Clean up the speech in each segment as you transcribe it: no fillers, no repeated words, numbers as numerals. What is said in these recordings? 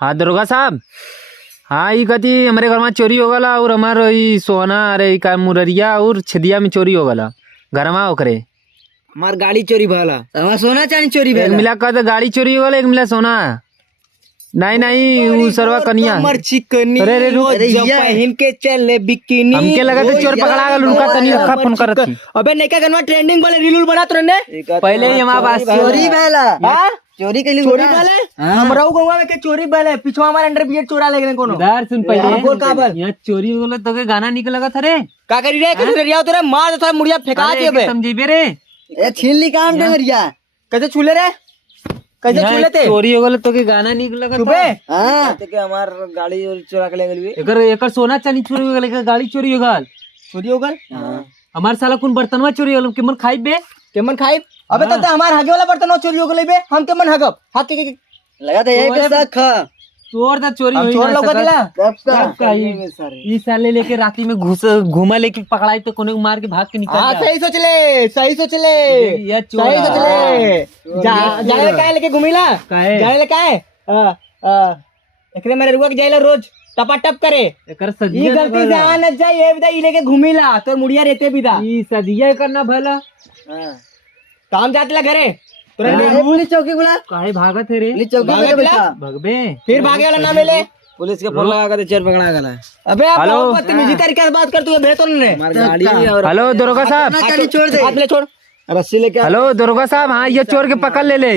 हाँ दरोगा साहब, हाँ ये कथी हमारे घर में चोरी हो गला और हमारे ई सोना अरे का मुररिया और छदिया में चोरी हो गला घर में ओकरे। हमार गाड़ी चोरी भला, हमार सोना चांदी चोरी एक भला। मिला कहते गाड़ी चोरी हो गला, एक मिला सोना। नहीं वो सरवा कनिया। कमर चिकनी अरे रे रुक, जब पहन के चले बिकिनी। हमके लगा था चोर पकड़ा गल, रुका तनी रखा फोन करत थी। अबे नैका गनवा ट्रेंडिंग वाले रील बना तो ने पहले ही हमारे पास चोरी भला। हां चोरी के लिए चोरी हाँ। भले हमरा गंवा में के चोरी भले पिछवा हमारे अंडर बियर चोरा ले गेले कोनो। इधर सुन पहले बोल का बोल यहाँ चोरी हो गला तो के गाना निकल लगा था रे। का करी रे के रिया तोरे मार देता मुड़िया फेंका दे बे। समझी बे रे, ए छीन ली काम दे मरिया। कैसे छूले रे, कैसे छूले ते चोरी हो गला तो के गाना निकल लगा सुबह। था। हां ते के हमार गाड़ी चोरा के ले गेली। एकर एकर सोना चांदी चोरी हो गला, गाड़ी चोरी हो गल। चोरी हो गल। हमार साला कौन बर्तनवा चोरी हो गल, केमन खाई बे केमन खाई। अबे त हमार हगे वाला बर्तन चोरी हो गले बे, हम केमन हगब हक के लगा दे एक सख चोर दा चोरी हम चोर लौका दिला कब का ई साले लेके राती में घुमा लेके पकड़ाई तो कोने को मार के भाग के निकल हां गया। सही सोच ले ये चोर सही सोच ले। जाए काहे लेके घुमिला काहे? जाए ले काहे एकरे मेरे रुआ के जाइला रोज टपाटप करे। एकर ई सदिया गलती से आ न जाए ए बिदा ई लेके घुमिला तोर मुड़िया रहते बिदा। ई सदिया करना भला। हां काम जातला घरे तुरंत पुलिस चौकी बुला। काहे भागत है रे, पुलिस चौकी पे बैठा भगबे फिर भागे वाला ना मिले। पुलिस के फोन लगा के चोर पकड़ा गला। अबे आप हेलो? बहुत बदतमीजी तरीके से बात करते हो भेतो ने गाड़ी और हेलो दरोगा साहब, छोड़ दे हाथ ले छोड़ रस्सी लेके। हेलो दरोगा साहब, हाँ ये चोर के पकड़ ले ले।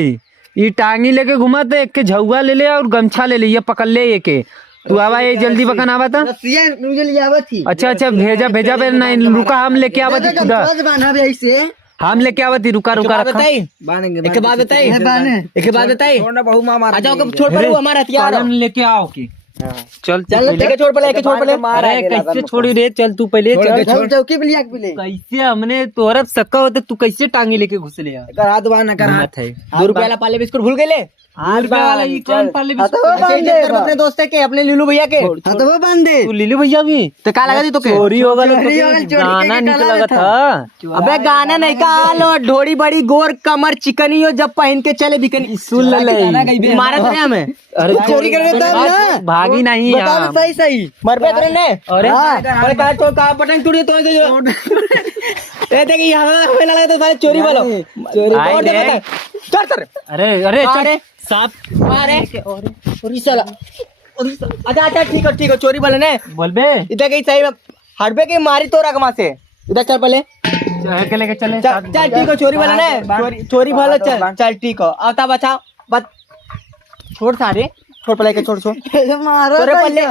ये टांगी लेके घुमा तो एक के झुआ ले ले और गमछा ले ले, ये पकड़ ले एक के। तू आवा ये जल्दी पकड़ आवा था। रस्सियां मुझे ले आवा थी। अच्छा अच्छा भेजा भेजा बे, नहीं रुका हम लेके आवा थी खुदा, बांधा भी ऐसे हम लेके आवा थी। रुका रुका रखा बांधेंगे एक बात बताई एक बात बताई छोड़ना बहु मां मार। आ जाओ कब छोड़ पड़ो हमारा हथियार हम लेके आओ की। चल चल लेके छोड़ पड़े लेके छोड़ पड़े। अरे कैसे छोड़ी रे, चल तू पहले चल। चौकी पे लिया ले कैसे हमने तोरा सक्का होते, तू कैसे टांगे लेके घुस ले यार। कर हाथ बांध कर हाथ है। 2 रुपए वाला पाले बिस्कुट भूल गए। 2 रुपए वाला ये कौन पाले बिस्कुट? अपने दोस्त के अपने लीलू भैया के हाथवा बांध दे। तू लीलू भैया भी तो का लगा दी तो चोरी हो गल, गाना निकल लगा था। अबे गाना नहीं का लो ढोड़ी बड़ी गोर कमर चिकनी हो जब पहन के चले बिकनी। सुन ले मारत रहे हमें। अरे चोरी करवे तब ना भागी नहीं यार। सही सही मरबे तोरे ने। अरे अरे का तो का बटन टूट तो ए देखी यहां हमें लगा तो सारे चोरी वाला चोरी और दे बता चल चल। अरे अरे चल साहब, अरे और साला अच्छा अच्छा ठीक है चोरी वाले ने बोल बे इधर कहीं सही हटबे के मारी तो रकमा से इधर चल पहले के लेके चले। चल ठीक है चोरी वाला ने चोरी वाला चल चल ठीक है आता बचा बस छोड़ सारे छोड़ पहले के छोड़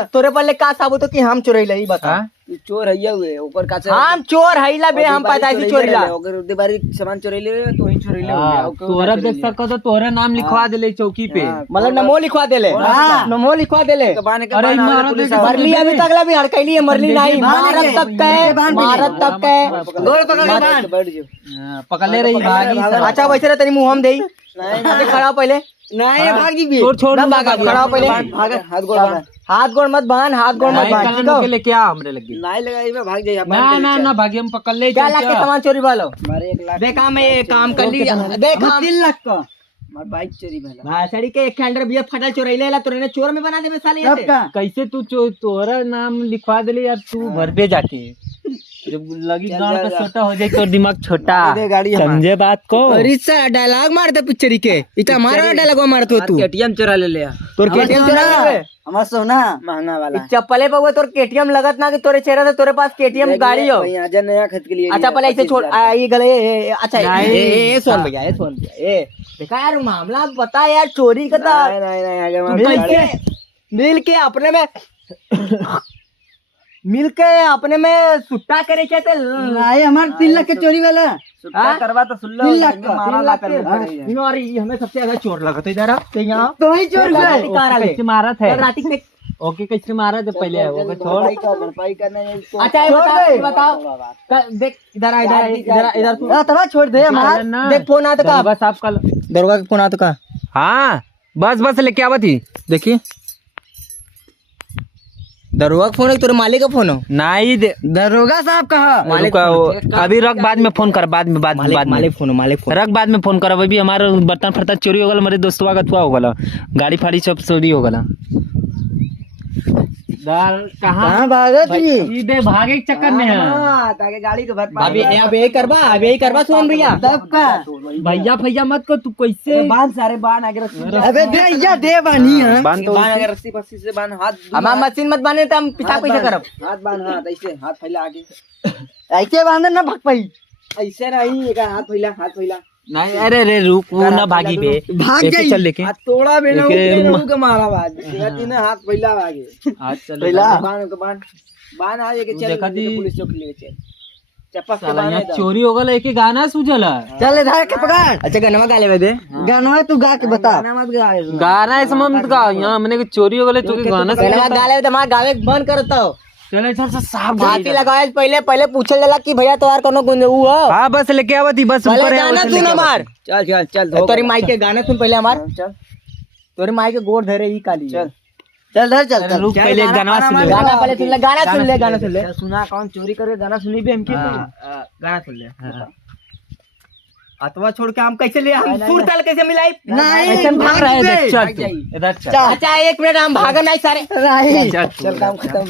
तोरे पल्ले का साबुत कि हम चोरी लई बता। चोर हइया हुए ऊपर का हम चोर हइला बे हम पैदाइशी चोरी ला अगर उधर बारी सामान चोरी ले तो ही चोरी ले तोरा देख सको तो तोरा नाम लिखवा देले चौकी पे, मतलब नमो लिखवा देले नमो लिखवा देले। अरे मरली अभी तक ला भी हड़कैली है मरली नहीं मारत तक गोल पकड़ ले रही भागी। अच्छा वैसे रे तेरी मुंह हम देई खड़ा पहले नहीं भाग जी छोड़ छोड़ ना भागा खड़ा पहले हाथ गोड़ मत बांध हाथ गोड़ मत बांध ठीक है लेके आ हमरे लगे नहीं लगाई मैं भाग जाइए ना ना भागी हम पकड़ ले। क्या लाख के सामान चोरी वालो मारे 1 लाख देखा मैं ये काम कर ली देख हम 3 लाख का मार बाइक चोरी वाला भाषड़ी के एक अंडर बिया फटल चोरी लेला तोरे ने चोर में बना दे साले ऐसे कैसे तू तोरा नाम लिखवा देले यार। तू घर पे जाके जब लगी गांव का छोटा हो जाए तो दिमाग छोटा समझे बात को। रिसा डायलॉग मारता पिक्चर के इतना मारा डायलॉग मारतो तू केटीएम चोरा ले ले तोर केटीएम चोरा ले हमार सोना महंगा वाला चप्पले पे हुए तोर केटीएम लगत ना कि तोरे चेहरा से तोरे पास केटीएम गाड़ी हो आजा नया खरीद के लिए। अच्छा पहले ऐसे छोड़ ये गले अच्छा ये सोन भैया ये देखा यार मामला बता यार चोरी का मिल के अपने में मिलके अपने में सुट्टा करे चाहते नहीं हमारे 3 लाख के चोरी वाला सुट्टा करवा तो सुन लो 3 लाख का मारा ला कर और हमें सबसे ज्यादा चोर लगा तो इधर तो यहाँ तो ही चोर कैसे मारा था रात में ओके कैसे मारा था पहले वो छोड़। भरपाई करना है अच्छा ये बताओ देख इधर इधर तब छोड़ दे देख फोन आता का बस आपका दरोगा का फोन आता का। हाँ बस बस लेके आवा थी देखिए दरोगा का फोन है तेरे मालिक का फोन हो? नहीं दरोगा साहब कहा मालिक रुका, फोन अभी रख, बाद में फोन कर, बाद में मालिक फोन मालिक फोन रख, बाद में फोन कर। अभी हमारा बर्तन फर्तन चोरी हो गया, हमारे दोस्तवा का थुआ हो गया, गाड़ी फाड़ी सब चोरी हो गया। कहाँ भागत ये सीधे भागे के चक्कर में है। ताकि गाड़ी को भर अभी यही करबा सुन भैया तब का भैया भैया मत को, तू कैसे बांध सारे बांध अगर अबे दे या दे बानी है बांध तो बांध अगर रस्सी पस्सी से बांध हाथ हमार मशीन मत बने तो हम पिता कैसे करब? हाथ बांध हाथ ऐसे हाथ फैला आगे ऐसे बांध ना भाग पाई ऐसे नहीं एक हाथ फैला नहीं, अरे रे रुक, वो ना भागी बे, भाग ऐसे जाई चल लेके हाथ तोड़ा बे ना लेके ऊपर के मारा बाज तीन हाथ फैला आगे हाथ चल फैला बांध आगे के चल देखा दी। पुलिस चौकी लेके चल चप्पा के साला बांध यहाँ चोरी हो गया, एक ही गाना सूझला। चल इधर के पकड़ अच्छा गनवा गा ले दे गाना तू गा के बता गाना मत गा गाना ऐसे मत गा, यहाँ मैंने कि चोरी हो गया तो के गाना गनवा गा ले तो हमार गावे बंद करता हो। चले चल साहब हाथी लगाए पहले पूछल जाला कि भैया तोहार कोनो गुंज ऊ हो? हाँ बस लेके आवती, बस पहले ऊपर है, गाना बस सुन लेके हमार, चल चल चल तोरी माई के गाना सुन पहले हमार, चल तोरी माई के गोड़ धरे ही काली चल चल धर चल आवती। रुक, पहले एक गाना सुन ले। गाना पहले सुन ले, गाना सुन ले। सुना कौन चोरी करे गाना सुनी भी हमके गाना सुन ले। अतवा छोड़ के हम कैसे ले, हम सूर ताल कैसे मिलाई? ऐसे हम भाग रहे हैं, देख, चल तू इधर चल। अच्छा 1 मिनट हम भागन नहीं सारे। नहीं चल चल काम खत्म